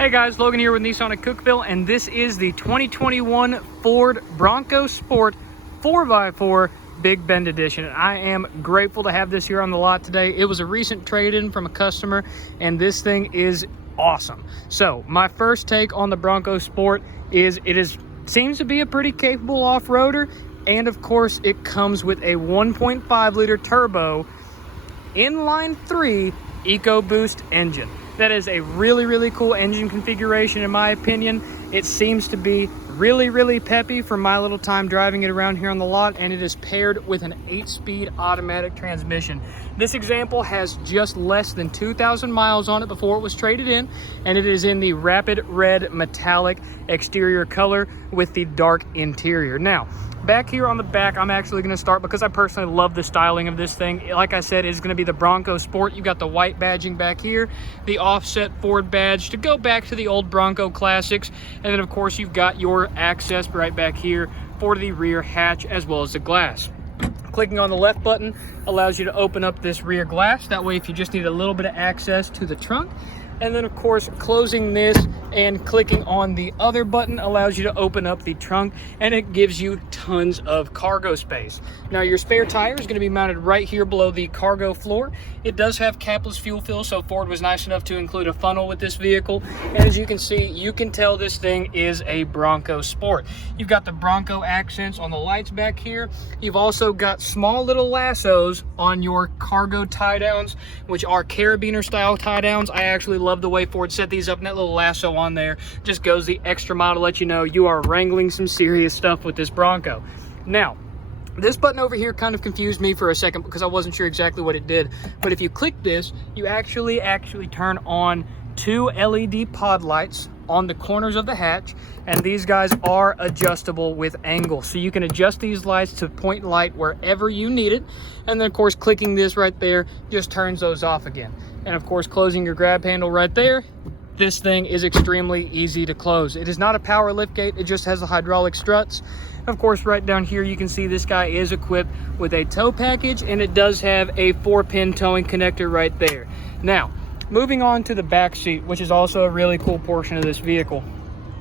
Hey guys, Logan here with Nissan at Cookeville, and this is the 2021 Ford Bronco Sport 4x4 Big Bend Edition. I am grateful to have this here on the lot today. It was a recent trade-in from a customer, and this thing is awesome. So my first take on the Bronco Sport is seems to be a pretty capable off-roader, and of course it comes with a 1.5 liter turbo inline 3 EcoBoost engine. That is a really cool engine configuration in my opinion. It seems to be really peppy for my little time driving it around here on the lot, and it is paired with an 8-speed automatic transmission. This example has just less than 2,000 miles on it before it was traded in, and it is in the rapid red metallic exterior color with the dark interior. Now, back here on the back, I'm actually going to start because I personally love the styling of this thing. Like I said, it's going to be the Bronco Sport. You've got the white badging back here, the offset Ford badge to go back to the old Bronco classics, and then of course you've got your access right back here for the rear hatch as well as the glass. Clicking on the left button allows you to open up this rear glass. That way if you just need a little bit of access to the trunk. And then of course closing this and clicking on the other button allows you to open up the trunk, and it gives you tons of cargo space. Now your spare tire is going to be mounted right here below the cargo floor. It does have capless fuel fill, so Ford was nice enough to include a funnel with this vehicle. And as you can see, you can tell this thing is a Bronco Sport. You've got the Bronco accents on the lights back here. You've also got small little lassos on your cargo tie downs, which are carabiner style tie downs. I actually love the way Ford set these up, and that little lasso on there just goes the extra mile to let you know you are wrangling some serious stuff with this Bronco. Now, this button over here kind of confused me for a second because I wasn't sure exactly what it did, but if you click this, you actually turn on 2 LED pod lights on the corners of the hatch, and these guys are adjustable with angle, so you can adjust these lights to point light wherever you need it. And then of course clicking this right there just turns those off again. And of course closing your grab handle right there, this thing is extremely easy to close. It is not a power lift gate, it just has the hydraulic struts. Of course, right down here you can see this guy is equipped with a tow package, and it does have a 4-pin towing connector right there. Now, moving on to the back seat, which is also a really cool portion of this vehicle.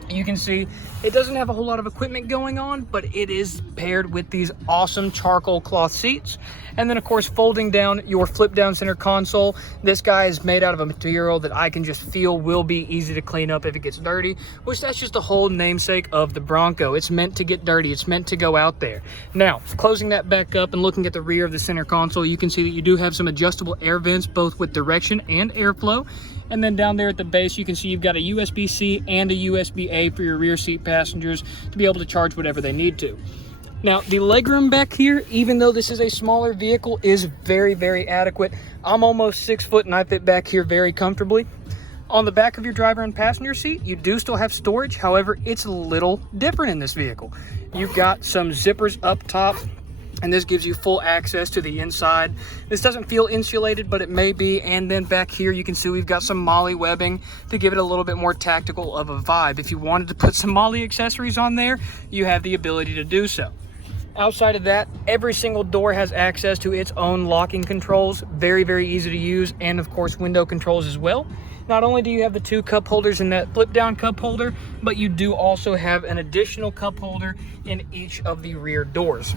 You can see it doesn't have a whole lot of equipment going on, but it is paired with these awesome charcoal cloth seats. And then of course, folding down your flip down center console. This guy is made out of a material that I can just feel will be easy to clean up if it gets dirty, which that's just the whole namesake of the Bronco. It's meant to get dirty. It's meant to go out there. Now, closing that back up and looking at the rear of the center console, you can see that you do have some adjustable air vents, both with direction and airflow. And then down there at the base, you can see you've got a USB-C and a USB-A for your rear seat passengers to be able to charge whatever they need to. Now, the legroom back here, even though this is a smaller vehicle, is very adequate. I'm almost 6 foot and I fit back here very comfortably. On the back of your driver and passenger seat, you do still have storage. However, it's a little different in this vehicle. You've got some zippers up top, and this gives you full access to the inside. This doesn't feel insulated, but it may be. And then back here you can see we've got some MOLLE webbing to give it a little bit more tactical of a vibe. If you wanted to put some MOLLE accessories on there, you have the ability to do so. Outside of that, every single door has access to its own locking controls. Very easy to use, and of course window controls as well. Not only do you have the 2 cup holders in that flip down cup holder, but you do also have an additional cup holder in each of the rear doors.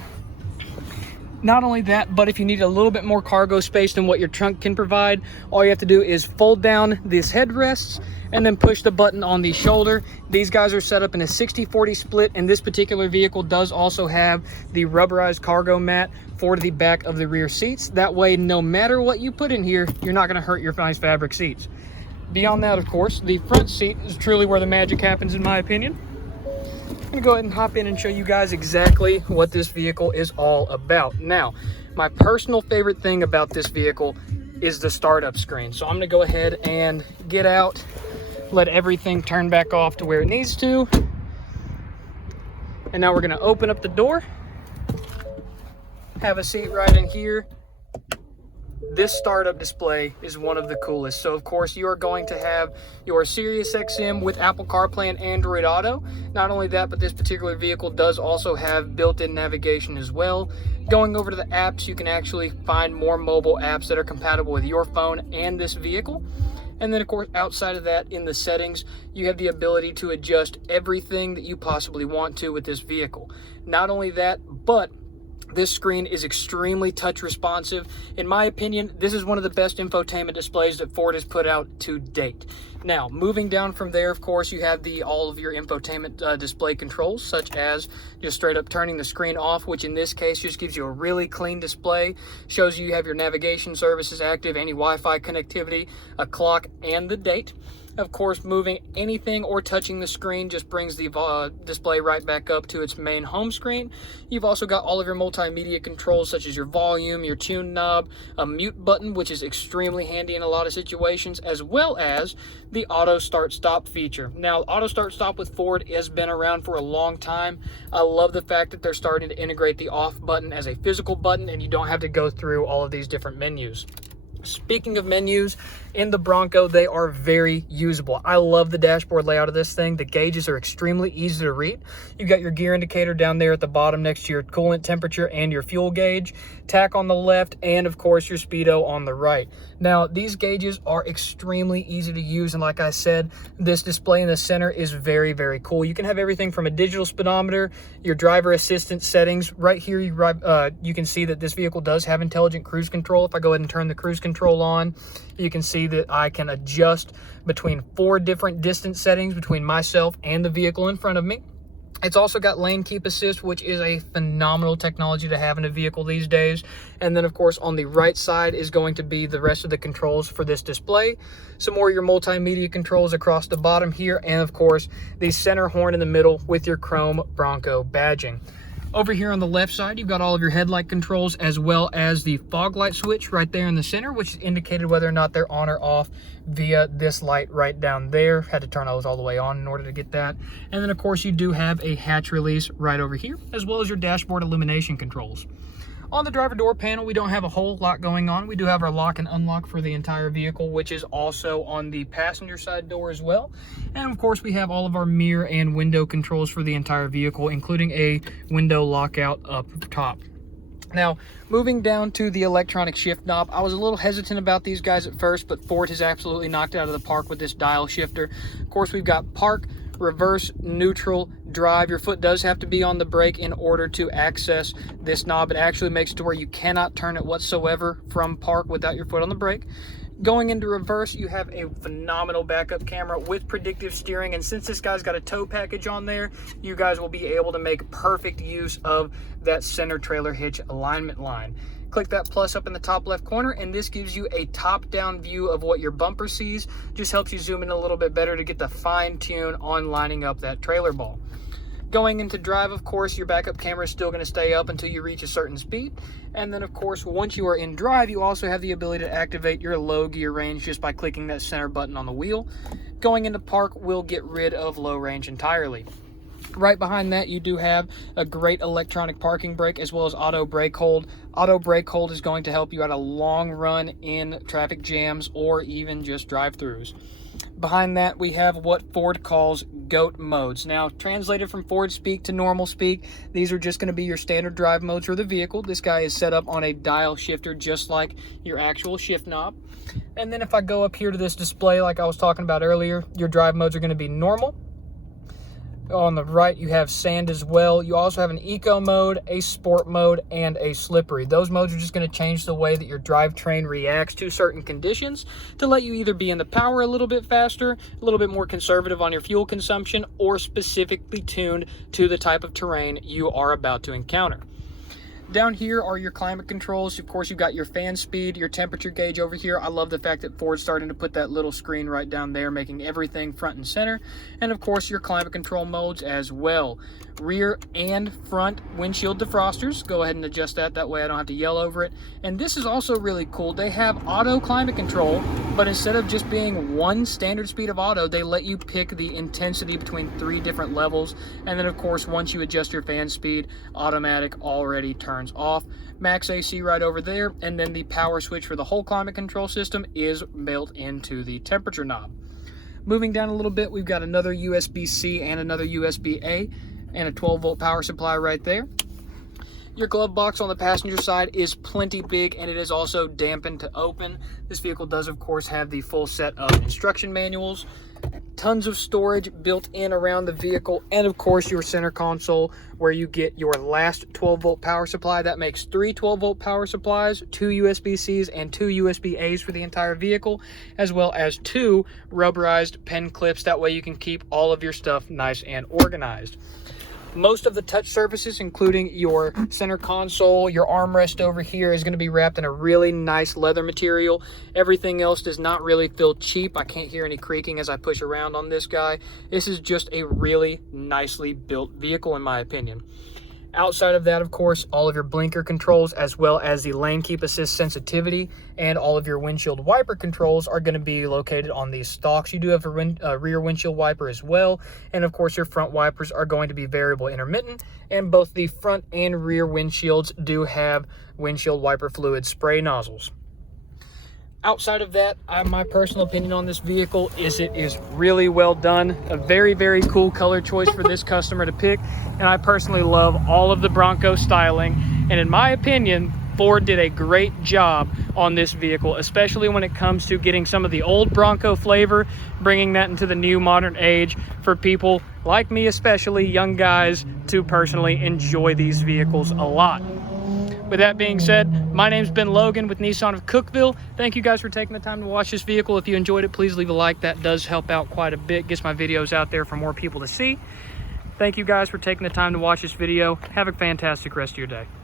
Not only that, but if you need a little bit more cargo space than what your trunk can provide, all you have to do is fold down these headrests and then push the button on the shoulder. These guys are set up in a 60-40 split, and this particular vehicle does also have the rubberized cargo mat for the back of the rear seats. That way, no matter what you put in here, you're not gonna hurt your nice fabric seats. Beyond that, of course, the front seat is truly where the magic happens in my opinion. I'm gonna go ahead and hop in and show you guys exactly what this vehicle is all about. Now, my personal favorite thing about this vehicle is the startup screen. So I'm gonna go ahead and get out, let everything turn back off to where it needs to. And now we're gonna open up the door, have a seat right in here. This startup display is one of the coolest. So of course you are going to have your Sirius XM with Apple CarPlay and Android Auto. Not only that, but this particular vehicle does also have built-in navigation as well. Going over to the apps, you can actually find more mobile apps that are compatible with your phone and this vehicle. And then of course, outside of that, in the settings, you have the ability to adjust everything that you possibly want to with this vehicle. Not only that, but this screen is extremely touch responsive. In my opinion, this is one of the best infotainment displays that Ford has put out to date. Now, moving down from there, of course, you have all of your infotainment display controls, such as just straight up turning the screen off, which in this case just gives you a really clean display, shows you have your navigation services active, any Wi-Fi connectivity, a clock, and the date. Of course, moving anything or touching the screen just brings the display right back up to its main home screen. You've also got all of your multimedia controls, such as your volume, your tune knob, a mute button, which is extremely handy in a lot of situations, as well as the auto start stop feature. Now, auto start stop with Ford has been around for a long time. I love the fact that they're starting to integrate the off button as a physical button, and you don't have to go through all of these different menus. Speaking of menus, in the Bronco, they are very usable. I love the dashboard layout of this thing. The gauges are extremely easy to read. You've got your gear indicator down there at the bottom next to your coolant temperature and your fuel gauge, tach on the left, and of course your speedo on the right. Now, these gauges are extremely easy to use, and like I said, this display in the center is very, very cool. You can have everything from a digital speedometer, your driver assistance settings. Right here, you can see that this vehicle does have intelligent cruise control. If I go ahead and turn the cruise control on, you can see that I can adjust between 4 different distance settings between myself and the vehicle in front of me. It's also got lane keep assist, which is a phenomenal technology to have in a vehicle these days. And then of course on the right side is going to be the rest of the controls for this display. Some more of your multimedia controls across the bottom here, and of course the center horn in the middle with your chrome Bronco badging. Over here on the left side, you've got all of your headlight controls, as well as the fog light switch right there in the center, which is indicated whether or not they're on or off via this light right down there. Had to turn those all the way on in order to get that. And then of course you do have a hatch release right over here, as well as your dashboard illumination controls. On the driver door panel, we don't have a whole lot going on. We do have our lock and unlock for the entire vehicle, which is also on the passenger side door as well. And of course, we have all of our mirror and window controls for the entire vehicle, including a window lockout up top. Now, moving down to the electronic shift knob, I was a little hesitant about these guys at first, but Ford has absolutely knocked it out of the park with this dial shifter. Of course, we've got park, reverse, neutral, drive. Your foot does have to be on the brake in order to access this knob. It actually makes it to where you cannot turn it whatsoever from park without your foot on the brake. Going into reverse, you have a phenomenal backup camera with predictive steering, and since this guy's got a tow package on there, you guys will be able to make perfect use of that center trailer hitch alignment line. Click that plus up in the top left corner, and this gives you a top-down view of what your bumper sees. Just helps you zoom in a little bit better to get the fine tune on lining up that trailer ball. Going into drive, of course, your backup camera is still going to stay up until you reach a certain speed. And then, of course, once you are in drive, you also have the ability to activate your low gear range just by clicking that center button on the wheel. Going into park will get rid of low range entirely. Right behind that, you do have a great electronic parking brake as well as auto brake hold. Auto brake hold is going to help you out a long run in traffic jams or even just drive-throughs. Behind that, we have what Ford calls GOAT modes. Now, translated from Ford speak to normal speak, these are just going to be your standard drive modes for the vehicle. This guy is set up on a dial shifter just like your actual shift knob. And then if I go up here to this display like I was talking about earlier, your drive modes are going to be normal. On the right, you have sand as well. You also have an eco mode, a sport mode, and a slippery. Those modes are just going to change the way that your drivetrain reacts to certain conditions to let you either be in the power a little bit faster, a little bit more conservative on your fuel consumption, or specifically tuned to the type of terrain you are about to encounter. Down here are your climate controls. Of course, you've got your fan speed, your temperature gauge over here. I love the fact that Ford's starting to put that little screen right down there, making everything front and center. And of course, your climate control modes as well. Rear and front windshield defrosters. Go ahead and adjust that. That way I don't have to yell over it. And this is also really cool. They have auto climate control, but instead of just being one standard speed of auto, they let you pick the intensity between 3 different levels. And then of course, once you adjust your fan speed, automatic already turns off. Max AC right over there, and then the power switch for the whole climate control system is built into the temperature knob. Moving down a little bit, we've got another USB-C and another USB-A and a 12-volt power supply right there. Your glove box on the passenger side is plenty big, and it is also dampened to open. This vehicle does, of course, have the full set of instruction manuals, tons of storage built in around the vehicle, and of course your center console where you get your last 12-volt power supply. That makes 3 12-volt power supplies, 2 USB-Cs and 2 USB-As for the entire vehicle, as well as 2 rubberized pen clips. That way you can keep all of your stuff nice and organized. Most of the touch surfaces, including your center console, your armrest over here, is going to be wrapped in a really nice leather material. Everything else does not really feel cheap. I can't hear any creaking as I push around on this guy. This is just a really nicely built vehicle, in my opinion. Outside of that, of course, all of your blinker controls, as well as the lane keep assist sensitivity, and all of your windshield wiper controls are going to be located on these stalks. You do have a rear windshield wiper as well, and of course your front wipers are going to be variable intermittent, and both the front and rear windshields do have windshield wiper fluid spray nozzles. Outside of that, my personal opinion on this vehicle is it is really well done. A very, very cool color choice for this customer to pick. And I personally love all of the Bronco styling. And in my opinion, Ford did a great job on this vehicle, especially when it comes to getting some of the old Bronco flavor, bringing that into the new modern age for people like me, especially young guys, to personally enjoy these vehicles a lot. With that being said, my name's Ben Logan with Nissan of Cookeville. Thank you guys for taking the time to watch this vehicle. If you enjoyed it, please leave a like. That does help out quite a bit, gets my videos out there for more people to see. Thank you guys for taking the time to watch this video. Have a fantastic rest of your day.